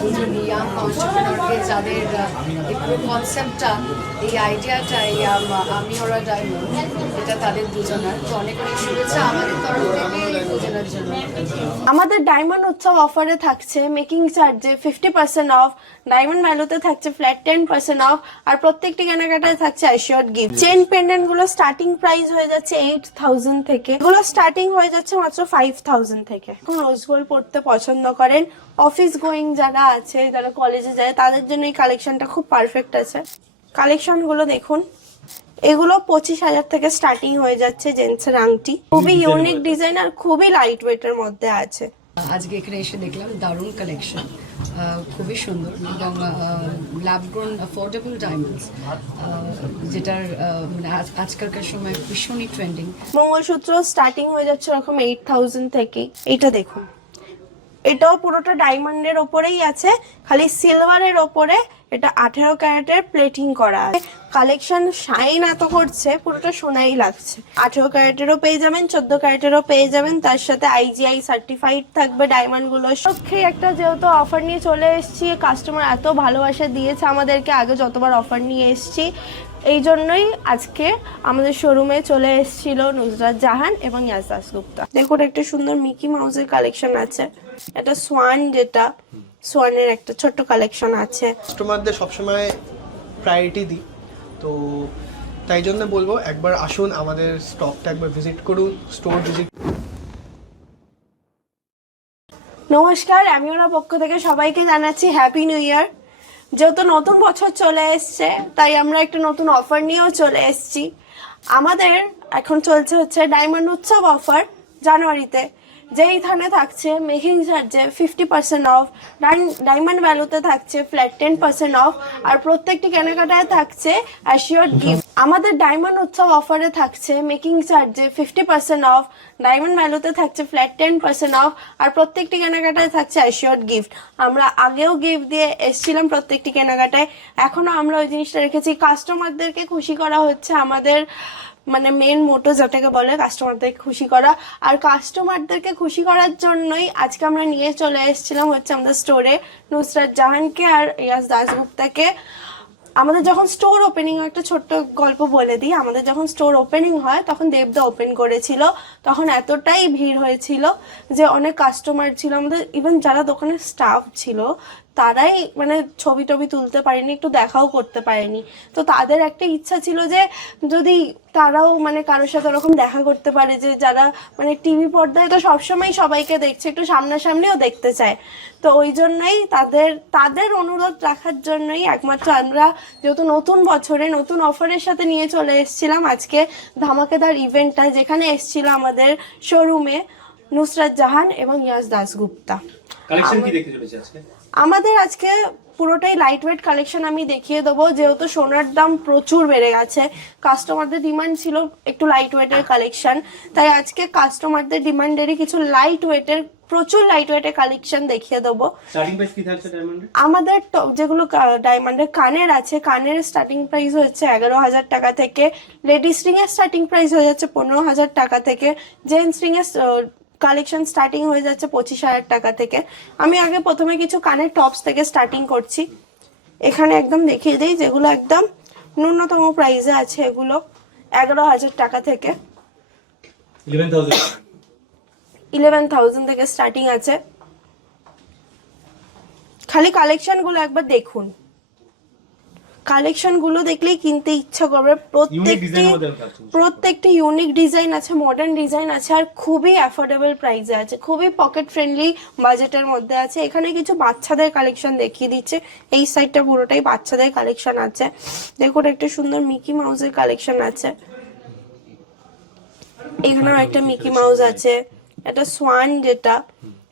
নতুন ইয়াং অন্টারপ্রেনারকে যাদের এই পুরো কনসেপ্টটা, এই আইডিয়াটা, এই আমি ওরা ডায়মন্ড, এটা তাদের দুজনার। তো অনেক অনেক শুভেচ্ছা আমাদের তরফ থেকে এই দুজনের জন্য। আমাদের ডায়মন্ড উৎসব অফারে থাকছে মেকিং চার্জে 50% অফ, ডায়মন্ড ভ্যালুতে থাকছে ফ্ল্যাট 10% অফ, আর প্রত্যেকটি কেনাকাটায় থাকছে অ্যাসিওর্ড গিফট। চেন পেন্ডেন্ট গুলো স্টার্টিং প্রাইস হয়ে যাচ্ছে 8000 থেকে, এগুলো স্টার্টিং হয়ে যাচ্ছে মাত্র 5000 থেকে। এখন রোজ গোল্ড পড়তে পছন্দ করেন, অফিস গোয়িং যারা আছে, যারা কলেজে যায়, তাদের জন্য এই কালেকশনটা খুব পারফেক্ট আছে। কালেকশন গুলো দেখুন, এগুলো 25000 থেকে স্টার্টিং হয়ে যাচ্ছে জেন্টসের আংটি, খুবই ইউনিক ডিজাইন আর খুবই লাইট ওয়েটের মধ্যে আছে। আজকে এখানে এসে দেখলাম দারুণ কালেকশন, খুবই সুন্দর এবং ল্যাব গ্রোন অ্যাফোর্ডেবল ডায়মন্ডস, যেটার মানে আজকালকার সময় ভীষণই ট্রেন্ডিং। মঙ্গলসূত্র স্টার্টিং হয়ে যাচ্ছে এরকম 8000 থেকে। এটা দেখুন, এটাও পুরোটা ডায়মন্ডের ওপরেই আছে, খালি সিলভারের ওপরে এটা 18 ক্যারেটের প্লেটিং করা আছে। কালেকশন শাইন এত করছে, পুরোটা সোনাই লাগছে। 18 ক্যারেটেরও পেয়ে যাবেন, 14 ক্যারেটেরও পেয়ে যাবেন, তার সাথে IGI সার্টিফাইড থাকবে ডায়মন্ড গুলো। সত্যি একটা যেহেতু অফার নিয়ে চলে এসেছি, কাস্টমার এত ভালোবাসা দিয়েছে আমাদেরকে, আগে যতবার অফার নিয়ে এসেছি, এই জন্যই আজকে আমাদের শোরুমে চলে এসেছিল নুসরাত জাহান এবং ইয়াস দাশগুপ্তা। দেখুন একটা সুন্দর মিকি মাউসের কালেকশন আছে, এটা সোয়ান, যেটা সোয়ানের একটা ছোট্ট কালেকশন আছে। কাস্টমারদের সবসময় প্রায়োরিটি দিই, তো তাই জন্য বলবো একবার আসুন, আমাদের স্টকটা একবার ভিজিট করুন, স্টোর ভিজিট। নমস্কার, আমি ওনার পক্ষ থেকে সবাইকে জানাচ্ছি হ্যাপি নিউ ইয়ার। যেহেতু নতুন বছর চলে এসছে, তাই আমরা একটা নতুন অফার নিয়েও চলে এসেছি। আমাদের এখন চলছে হচ্ছে ডায়মন্ড উৎসব অফার জানুয়ারিতে, যেইখানে থাকছে মেকিং চার্জে 50% অফ, ডায়মন্ড ভ্যালুতে থাকছে ফ্ল্যাট 10% অফ, আর প্রত্যেকটি কেনাকাটায় থাকছে অ্যাসিওর্ড গিফট। আমাদের ডায়মন্ড উৎসব অফারে থাকছে মেকিং চার্জে 50% অফ, ডায়মন্ড ভ্যালুতে থাকছে ফ্ল্যাট 10% অফ, আর প্রত্যেকটি কেনাকাটায় থাকছে অ্যাসিওর্ড গিফট। আমরা আগেও গিফট দিয়ে এসেছিলাম প্রত্যেকটি কেনাকাটায়, এখনো আমরা ওই জিনিসটা রেখেছি। কাস্টমারদেরকে খুশি করা হচ্ছে আমাদের মানে মেন মোটো, যেটাকে বলে কাস্টমারদেরকে খুশি করা। আর কাস্টমারদেরকে খুশি করার জন্যই আজকে আমরা নিয়ে চলে এসেছিলাম হচ্ছে আমাদের স্টোরে নুসরাত জাহানকে আর ইয়াস দাশগুপ্তাকে। আমাদের যখন স্টোর ওপেনিং, একটা ছোট্ট গল্প বলে দিই, আমাদের যখন স্টোর ওপেনিং হয় তখন দেবদা ওপেন করেছিল, তখন এতটাই ভিড় হয়েছিল যে অনেক কাস্টমার ছিল, আমাদের ইভেন যারা দোকানের স্টাফ ছিল তারাই মানে ছবি টবি তুলতে পারেনি, একটু দেখাও করতে পারেনি। তো তাদের একটা ইচ্ছা ছিল যে যদি তারাও মানে কারোর সাথে ওরকম দেখা করতে পারে, যে যারা মানে টিভি পর্দায় তো সবসময় সবাইকে দেখছে, একটু সামনাসামনিও দেখতে চায়। তো ওই জন্যই তাদের অনুরোধ রাখার জন্যই একমাত্র আমরা যেহেতু নতুন বছরে নতুন অফারের সাথে নিয়ে চলে এসেছিলাম আজকে ধামাকেদার ইভেন্টটা, যেখানে এসেছিল আমাদের শোরুমে নুসরাত জাহান এবং ইয়াস দাশগুপ্তা। কালেকশন কি দেখতে চলেছে আজকে? আমাদের আজকে পুরোটাই লাইট ওয়েট কালেকশন আমি দেখিয়ে দেবো, যেহেতু সোনার দাম প্রচুর বেড়ে গেছে, কাস্টমারদের ডিমান্ড ছিল একটু লাইট ওয়েটের কালেকশন, তাই আজকে কাস্টমারদের ডিমান্ডেরই কিছু লাইট ওয়েটের, প্রচুর লাইট ওয়েটের কালেকশন দেখিয়ে দেবো। স্টার্টিং প্রাইস কি থাকছে ডায়মন্ডের? আমাদের যেগুলো ডায়মন্ডের কানের আছে, কানের স্টার্টিং প্রাইস হচ্ছে 11000 টাকা থেকে, লেডিস রিং এর স্টার্টিং প্রাইস হয়ে যাচ্ছে 15000 টাকা থেকে, জেন্টস রিং এর কালেকশন স্টার্টিং হয়ে যাচ্ছে 25000 টাকা থেকে। আমি আগে প্রথমে কিছু কানের টপস থেকে স্টার্টিং করছি, এখানে একদম দেখিয়ে দিই যেগুলো একদম ন্যূনতম প্রাইসে আছে, এগুলো 11000 টাকা থেকে, 11000 থেকে স্টার্টিং আছে। খালি কালেকশন গুলো একবার দেখুন, কালেকশন গুলো দেখলেই কিনতে ইচ্ছা করবে। প্রত্যেকটি ইউনিক ডিজাইন আছে, মডার্ন ডিজাইন আছে, আর খুবই অ্যাফোর্ডেবল প্রাইসে আছে, খুবই পকেট ফ্রেন্ডলি বাজেটের মধ্যে আছে। এখানে কিছু বাচ্চাদের কালেকশন দেখিয়ে দিচ্ছে, এই সাইডটা পুরোটাই বাচ্চাদের কালেকশন আছে। দেখুন একটা সুন্দর মিকি মাউসের কালেকশন আছে, এখানেও একটা মিকি মাউস আছে, এটা সোয়ান, যেটা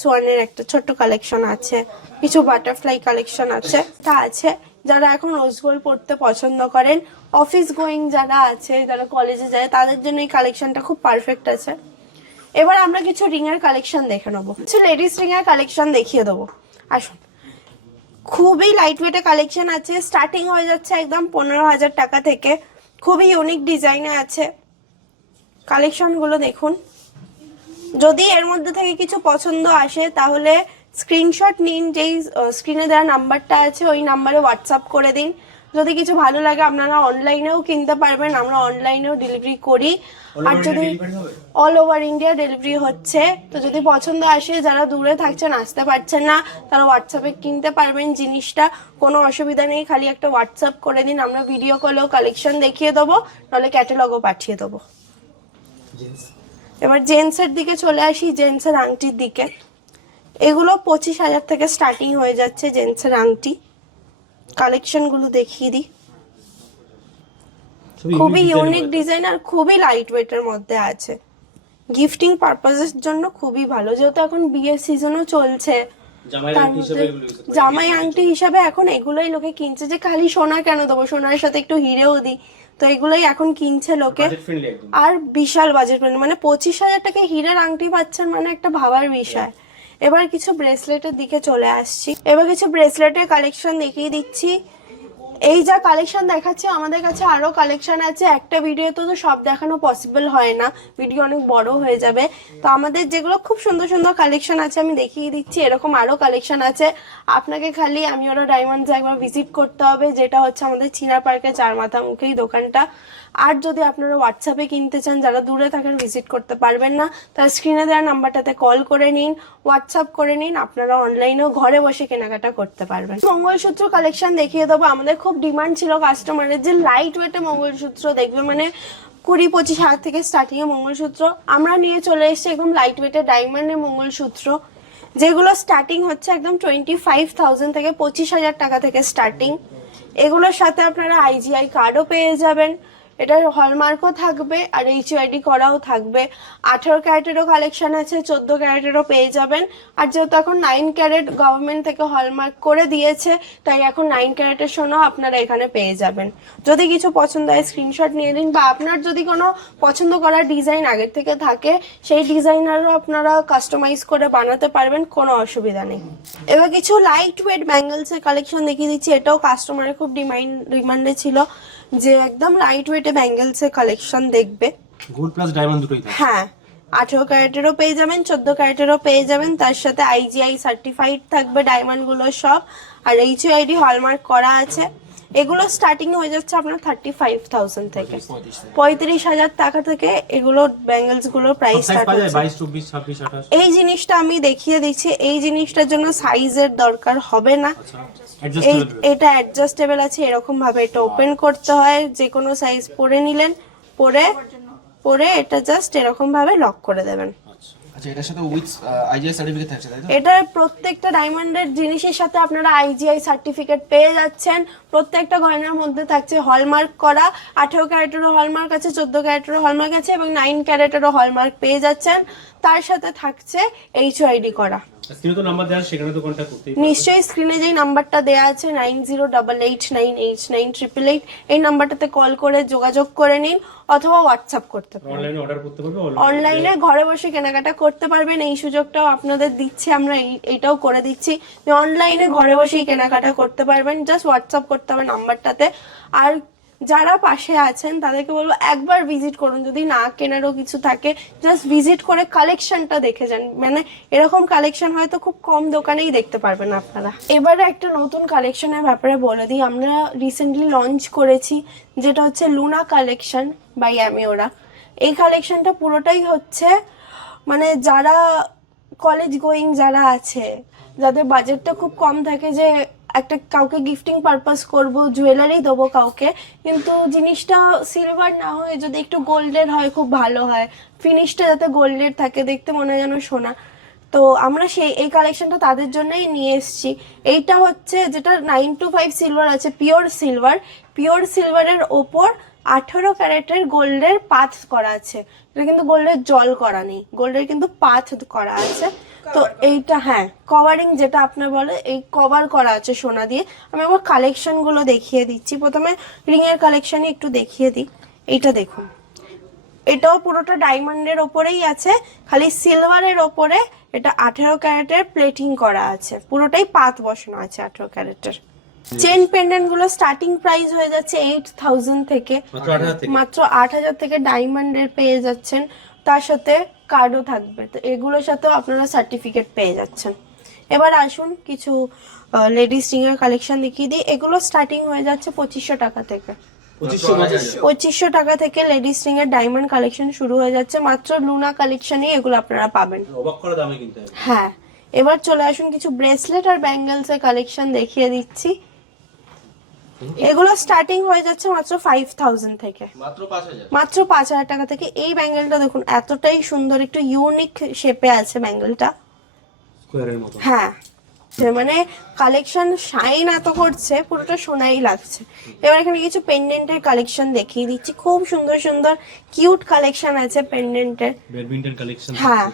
সোয়ানের একটা ছোট্ট কালেকশন আছে, কিছু বাটারফ্লাই কালেকশন আছে। তা আছে যারা এখন রোজ গোল্ড পড়তে পছন্দ করেন, অফিস গোয়িং যারা আছে, যারা কলেজে যায়, তাদের জন্য এই কালেকশনটা খুব পারফেক্ট আছে। এবার আমরা কিছু রিং এর কালেকশন দেখে নেবো, কিছু লেডিস রিং এর কালেকশন দেখিয়ে দেবো। আসুন, খুবই লাইট ওয়েটের কালেকশন আছে, স্টার্টিং হয়ে যাচ্ছে একদম 15000 টাকা থেকে, খুবই ইউনিক ডিজাইনে আছে। কালেকশনগুলো দেখুন, যদি এর মধ্যে থেকে কিছু পছন্দ আসে তাহলে স্ক্রিনশট নিন, যেই স্ক্রিনে দেওয়া নাম্বারটা আছে ওই নাম্বারে হোয়াটসঅ্যাপ করে দিন। যদি কিছু ভালো লাগে আপনারা অনলাইনেও কিনতে পারবেন, আমরা অনলাইনেও ডেলিভারি করি। আর যদি অল ওভার ইন্ডিয়া ডেলিভারি হচ্ছে, তো যদি পছন্দ আসে, যারা দূরে থাকছেন আসতে পারছেন না, তারা হোয়াটসঅ্যাপে কিনতে পারবেন জিনিসটা, কোনো অসুবিধা নেই। খালি একটা হোয়াটসঅ্যাপ করে দিন, আমরা ভিডিও কলেও কালেকশন দেখিয়ে দেবো, নাহলে ক্যাটালগও পাঠিয়ে দেবো। এবার জেন্টসের দিকে চলে আসি, জেন্টসের আংটির দিকে। এগুলো 25,000 থেকে স্টার্টিং হয়ে যাচ্ছে জেন্টসের আংটি। কালেকশনগুলো দেখিয়ে দিই। খুবই ইউনিক ডিজাইন আর খুবই লাইট ওয়েটের মধ্যে আছে। গিফটিং পারপাসের জন্য খুবই ভালো, যেহেতু এখন বিয়ের সিজনও চলছে। জামাই আংটি হিসাবে এখন এগুলোই লোকে কিনছে, যে খালি সোনা কেন দেবো, সোনার সাথে একটু হিরেও দিই, তো এগুলোই এখন কিনছে লোকে। আর বিশাল বাজেট ফ্রেন্ডলি, মানে 25,000 টাকায় হীরের আংটি পাচ্ছেন, মানে একটা ভাবার বিষয়। এবার কিছু ব্রেসলেটের দিকে চলে আসছি। এবার কিছু ব্রেসলেটের কালেকশন দেখিয়ে দিচ্ছি। এই যা কালেকশন দেখাচ্ছি, আমাদের কাছে আরো কালেকশন আছে। একটা ভিডিওতে তো সব দেখানো পসিবল হয় না, ভিডিও অনেক বড় হয়ে যাবে। তো আমাদের যেগুলো খুব সুন্দর সুন্দর কালেকশন আছে আমি দেখিয়ে দিচ্ছি। এরকম আরো কালেকশন আছে, আপনাকে খালি আমি ওরা ডায়মন্ডসে একবার ভিজিট করতে হবে, যেটা হচ্ছে আমাদের চিনা পার্কে চার মাথা মুখেই দোকানটা। আর যদি আপনারা হোয়াটসঅ্যাপে কিনতে চান, যারা দূরে থাকেন ভিজিট করতে পারবেন না, তার স্ক্রিনে দেওয়া নাম্বারটাতে কল করে নিন, হোয়াটসঅ্যাপ করে নিন, আপনারা অনলাইনেও ঘরে বসে কেনাকাটা করতে পারবেন। মঙ্গলসূত্র কালেকশন দেখিয়ে দেবো। আমাদের খুব ডিমান্ড ছিল কাস্টমারের যে লাইট ওয়েটে মঙ্গলসূত্র দেখবে, মানে 20-25,000 থেকে স্টার্টিং এ মঙ্গলসূত্র। আমরা নিয়ে চলে এসেছি একদম লাইট ওয়েটে ডায়মন্ডের মঙ্গলসূত্র, যেগুলো স্টার্টিং হচ্ছে একদম 25,000 থেকে 25,000 টাকা থেকে স্টার্টিং। এগুলোর সাথে আপনারা IGI কার্ডও পেয়ে যাবেন, এটার হলমার্কও থাকবে আর HUID করাও থাকবে। 18 ক্যারেটেরও কালেকশন আছে, 14 ক্যারেটেরও পেয়ে যাবেন। আর যেহেতু এখন 9 ক্যারেট গভর্নমেন্ট থেকে হলমার্ক করে দিয়েছে, তাই এখন 9 ক্যারেটের সোনাও আপনারা এখানে পেয়ে যাবেন। যদি কিছু পছন্দ হয় স্ক্রিনশট নিয়ে নিন, বা আপনার যদি কোনো পছন্দ করার ডিজাইন আগের থেকে থাকে, সেই ডিজাইনারও আপনারা কাস্টমাইজ করে বানাতে পারবেন, কোনো অসুবিধা নেই। এবার কিছু লাইট ওয়েট ব্যাঙ্গেলসের কালেকশন দেখিয়ে দিচ্ছি। এটাও কাস্টমারের খুব ডিমান্ডে ছিল, যে একদম লাইট ওয়েটে ব্যাঙ্গেলসের কালেকশন দেখবে। গোল্ড প্লাস ডায়মন্ড দুটোই থাকে। হ্যাঁ, 18 ক্যারেটেরও পেয়ে যাবেন, 14 ক্যারেটেরও পেয়ে যাবেন। তার সাথে IGI সার্টিফাইড থাকবে ডায়মন্ড গুলো সব, আর HUID হলমার্ক করা আছে। এগুলো স্টার্টিং হয়ে যাচ্ছে আপনার 35,000 থেকে 35,000 টাকা থেকে এগুলো ব্যাঙ্গেলস গুলোর প্রাইস স্টার্ট হচ্ছে। 22, 24, 26, 28। এই জিনিসটা আমি দেখিয়ে দিচ্ছি, এই জিনিসটার জন্য সাইজের দরকার হবে না। এটা অ্যাডজাস্টেবল আছে, এরকম ভাবে এটা ওপেন করতে হয়, যে কোনো সাইজ পরে নিলেন, পরে এটা জাস্ট এরকম ভাবে লক করে দেবেন। আচ্ছা, এটার সাথে উইথ IGI সার্টিফিকেট থাকছে তাই তো? এটার প্রত্যেকটা ডায়মন্ডের জিনিসের সাথে আপনারা IGI সার্টিফিকেট পেয়ে যাচ্ছেন। প্রত্যেকটা গয়নার মধ্যে থাকছে হলমার্ক করা, 18 ক্যারেটেরও হলমার্ক আছে, 14 ক্যারেটেরও হলমার্ক আছে এবং 9 ক্যারেটেরও হলমার্ক পেয়ে যাচ্ছেন। তার সাথে থাকছে HUID করা। স্ক্রিনে তো নাম্বার দেওয়া আছে, সেখানে তো কন্টাক্ট করতেই পারবেন। নিশ্চয়ই স্ক্রিনে যেই নাম্বারটা দেওয়া আছে 9088988988, এই নাম্বারটাতে কল করে যোগাযোগ করে নিন, অথবা হোয়াটসঅ্যাপ করতে পারেন। অনলাইনে অর্ডার করতে পারবে, অনলাইনে ঘরে বসে কেনাকাটা করতে পারবেন। এই সুযোগটাও আপনাদের দিচ্ছি আমরা, এইটাও করে দিচ্ছি যে অনলাইনে ঘরে বসেই কেনাকাটা করতে পারবেন। জাস্ট হোয়াটসঅ্যাপ করতে হবে নাম্বারটাতে। আর যারা পাশে আছেন তাদেরকে বলবো একবার ভিজিট করুন, যদি না কেনারও কিছু থাকে জাস্ট ভিজিট করে কালেকশনটা দেখে যান, মানে এরকম কালেকশন হয়তো খুব কম দোকানেই দেখতে পারবেন আপনারা। এবারে একটা নতুন কালেকশনের ব্যাপারে বলে দিই, আমরা রিসেন্টলি লঞ্চ করেছি, যেটা হচ্ছে লুনা কালেকশন বাই অ্যামিওরা। এই কালেকশনটা পুরোটাই হচ্ছে মানে যারা কলেজ গোয়িং যারা আছে, যাদের বাজেটটা খুব কম থাকে, যে একটা কাউকে গিফটিং পারপাস করব, জুয়েলারি দেবো কাউকে, কিন্তু জিনিসটা সিলভার না হয়ে যদি একটু গোল্ডের হয় খুব ভালো হয়, ফিনিশটা যাতে গোল্ডের থাকে, দেখতে মনে হয় যেন সোনা। তো আমরা এই কালেকশনটা তাদের জন্যই নিয়ে এসেছি। এইটা হচ্ছে যেটা 925 সিলভার আছে, পিওর সিলভারের ওপর 18 ক্যারেটের গোল্ডের পাথ করা আছে। এটা কিন্তু গোল্ডের জল করা নেই, গোল্ডের কিন্তু পাথ করা আছে। তো এইটা হ্যাঁ কভারিং যেটা আপনার বলে, এই কভার করা আছে সোনা দিয়ে। আমি আমার কালেকশন গুলো দেখিয়ে দিচ্ছি। প্রথমে রিং এর কালেকশনই একটু দেখিয়ে দিই। এইটা দেখুন, এটাও পুরোটা ডায়মন্ডের ওপরেই আছে, খালি সিলভারের ওপরে এটা 18 ক্যারেটের প্লেটিং করা আছে, পুরোটাই পাত বসানো আছে 18 ক্যারেটের। চেন পেন্ডেন্ট গুলো স্টার্টিং প্রাইস হয়ে যাচ্ছে 8,000 থেকে, মাত্র 8,000 থেকে ডায়মন্ডের পেয়ে যাচ্ছেন। তার সাথে কার্ডও থাকবে, তো এগুলোর সাথেও আপনারা সার্টিফিকেট পেয়ে যাচ্ছেন। এবার আসুন কিছু লেডিস রিংয়ের কালেকশন দেখিয়ে দিই। এগুলো স্টার্টিং হয়ে যাচ্ছে 2500 টাকা থেকে। 2500 টাকা থেকে লেডিস রিং এর ডায়মন্ড কালেকশন শুরু হয়ে যাচ্ছে। মাত্র লুনা কালেকশনই এগুলো আপনারা পাবেন। অবাক করা দামে কিনতে হবে। হ্যাঁ, এবার চলে আসুন কিছু ব্রেসলেট আর ব্যাঙ্গেলস এর কালেকশন দেখিয়ে দিচ্ছি। এগুলো স্টার্টিং হয়ে যাচ্ছে মাত্র 5000 থেকে, মাত্র 5000 টাকা থেকে। এই ব্যাঙ্গেলটা দেখুন এতটাই সুন্দর, একটু ইউনিক শেপে আছে ব্যাঙ্গেলটা। স্কোয়ারের মতো। হ্যাঁ, মানে কালেকশন শাইন এত করছে, পুরোটা সোনাই লাগছে। এবার এখানে কিছু পেন্ডেন্টের কালেকশন দেখিয়ে দিচ্ছি। খুব সুন্দর সুন্দর কিউট কালেকশন আছে পেন্ডেন্টের। Badminton collection. হ্যাঁ,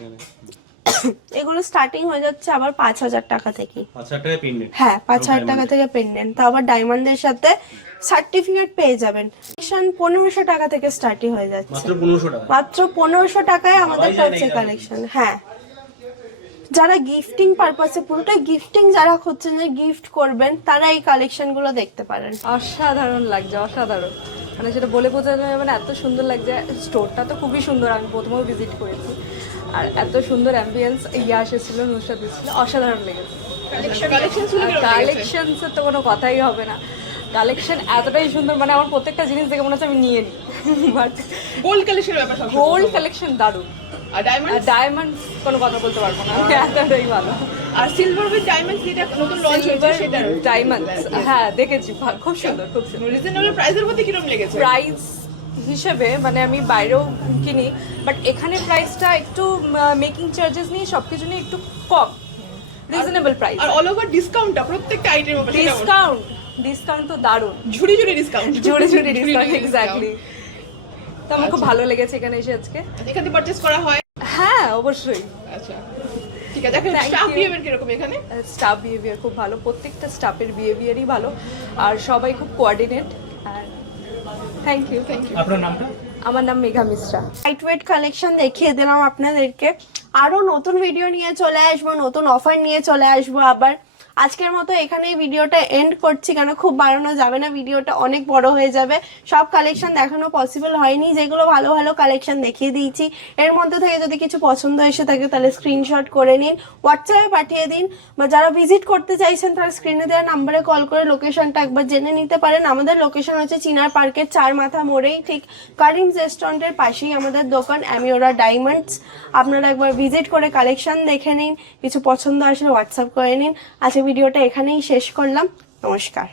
এগুলো স্টার্টিং হয়ে যাচ্ছে আবার 5000 টাকা থেকে। 5000 টাকা পেন্ডেন্ট। হ্যাঁ, 5000 টাকা থেকে পেন্ডেন্ট, তা আবার ডায়মন্ডের সাথে সার্টিফিকেট পেয়ে যাবেন। 1500 টাকা থেকে স্টার্টিং হয়ে যাচ্ছে। মাত্র 1500 টাকা। মাত্র 1500 টাকায় আমাদের কাছে কালেকশন। হ্যাঁ, যারা গিফটিং পারপাসে, পুরোটাই গিফটিং যারা খুঁজছেন যে গিফট করবেন, তারা এই কালেকশনগুলো দেখতে পারেন। অসাধারণ লাগছে, অসাধারণ, মানে সেটা বলে বোঝানো যাবে না, এত সুন্দর লাগছে। স্টোরটা তো খুবই সুন্দর, আমি প্রথমেও ভিজিট করেছি, আর এত সুন্দর অ্যাম্বিয়েন্স ইয়াস এসেছিল, নুসরাত এসেছিল, অসাধারণ লেগেছে। কালেকশনসের তো কোনো কথাই হবে না, কালেকশন এতটাই সুন্দর, মানে আমার প্রত্যেকটা জিনিস দেখে মনে হচ্ছে আমি নিয়ে নিই। বাট গোল্ড কালেকশনের ব্যাপার সব গোল্ড কালেকশন দারুণ, আর ডায়মন্ড ডায়মন্ড কোনো কথা বলতে পারবো না, এতটাই ভালো। আর সিলভার উইথ ডায়মন্ড যেটা নতুন লঞ্চ হয়েছে সেটা ডায়মন্ড, হ্যাঁ দেখেছি, খুব সুন্দর, খুব সুন্দর। রিজনেবল প্রাইসের মধ্যে কিরকম লেগেছে? প্রাইস হিসেবে মানে আমি বাইরেও কিনি, বাট এখানে প্রাইসটা একটু মেকিং চার্জেস নিয়ে সবকিছু নিয়ে একটু কম, রিজনেবল প্রাইস। আর অল ওভার ডিসকাউন্টটা প্রত্যেকটা আইটেমের উপর ডিসকাউন্ট তো দারুণ, ঝুড়ি ঝুড়ি ডিসকাউন্ট, জোরে জোরে ডিসকাউন্ট, এক্স্যাক্টলি। তো আমার খুব ভালো লেগেছে এখানে এসে আজকে। এখান থেকে পারচেজ করা হয়? হ্যাঁ অবশ্যই। আচ্ছা, ঠিক আছে। এখন Thank স্টাফ you. বিহেভিয়ার কিরকম এখানে? স্টাফ বিহেভিয়ার খুব ভালো, প্রত্যেকটা স্টাফের বিহেভিয়ারই ভালো, আর সবাই খুব কোঅর্ডিনেট। R thank you. আপনার নামটা? আমার নাম Megha Mishra. Light weight collection দেখিয়ে দিলাম আপনাদেরকে। আরো নতুন ভিডিও নিয়ে চলে আসবো, নতুন অফার নিয়ে চলে আসবো আবার। আজকের মতো এখানেই ভিডিওটা এন্ড করছি, কেন খুব বাড়ানো যাবে না, ভিডিওটা অনেক বড় হয়ে যাবে। সব কালেকশন দেখানো পসিবল হয়নি, যেগুলো ভালো ভালো কালেকশন দেখিয়ে দিয়েছি। এর মধ্যে থেকে যদি কিছু পছন্দ এসে থাকে তাহলে স্ক্রিনশট করে নিন, হোয়াটসঅ্যাপে পাঠিয়ে দিন, বা যারা ভিজিট করতে চাইছেন তারা স্ক্রিনে দেওয়া নাম্বারে কল করে লোকেশনটা একবার জেনে নিতে পারেন। আমাদের লোকেশন হচ্ছে চিনার পার্কের 4 মাথা মোড়েই, ঠিক কারিমস রেস্টুরেন্টের পাশেই আমাদের দোকান অ্যামিওরা ডায়মন্ডস। আপনারা একবার ভিজিট করে কালেকশন দেখে নিন, কিছু পছন্দ আসলে হোয়াটসঅ্যাপ করে নিন। আজকে ভিডিওটা এখানেই শেষ করলাম, নমস্কার।